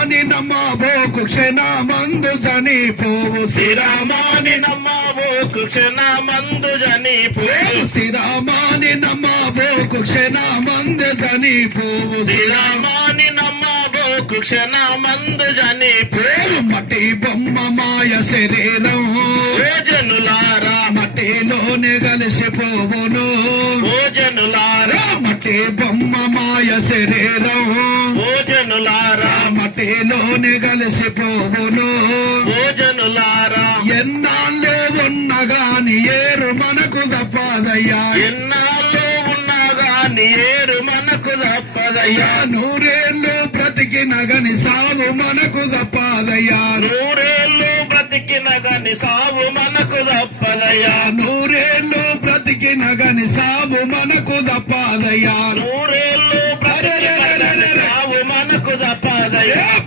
నమ్మబోకు క్షణమందు చనిపోవు శ్రీరామాని నమ్మబోకు క్షణమందు చనిపోవు శ్రీరామాని నమ్మబోకు క్షణమందు చనిపోవు శ్రీరామాని నమ్మబోకు క్షణమందు చనిపోవు మట్టి బొమ్మ మాయ శరీరం భోజనులారా మట్టిలోనే కలిసిపోవును భోజనులారా మట్టి బొమ్మ మాయ శరీరం భోజనులారా మట్టిలోనే కలిసిపోవును భోజనులారా ఎన్నాళ్ళు ఉన్నగాని ఏరు మనకు తప్పదయ్యా ఎన్నాళ్ళు ఉన్నా గాని ఏరు మనకు తప్పదయ్యా నూరేళ్ళు బ్రతికిన గని సాగు మనకు తప్పదయ్యా నూరేళ్ళు బ్రతికిన గని సాగు మనకు తప్పదయ్యా నూరేళ్ళు బ్రతికిన గని సాగు మనకు తప్పదయ్యా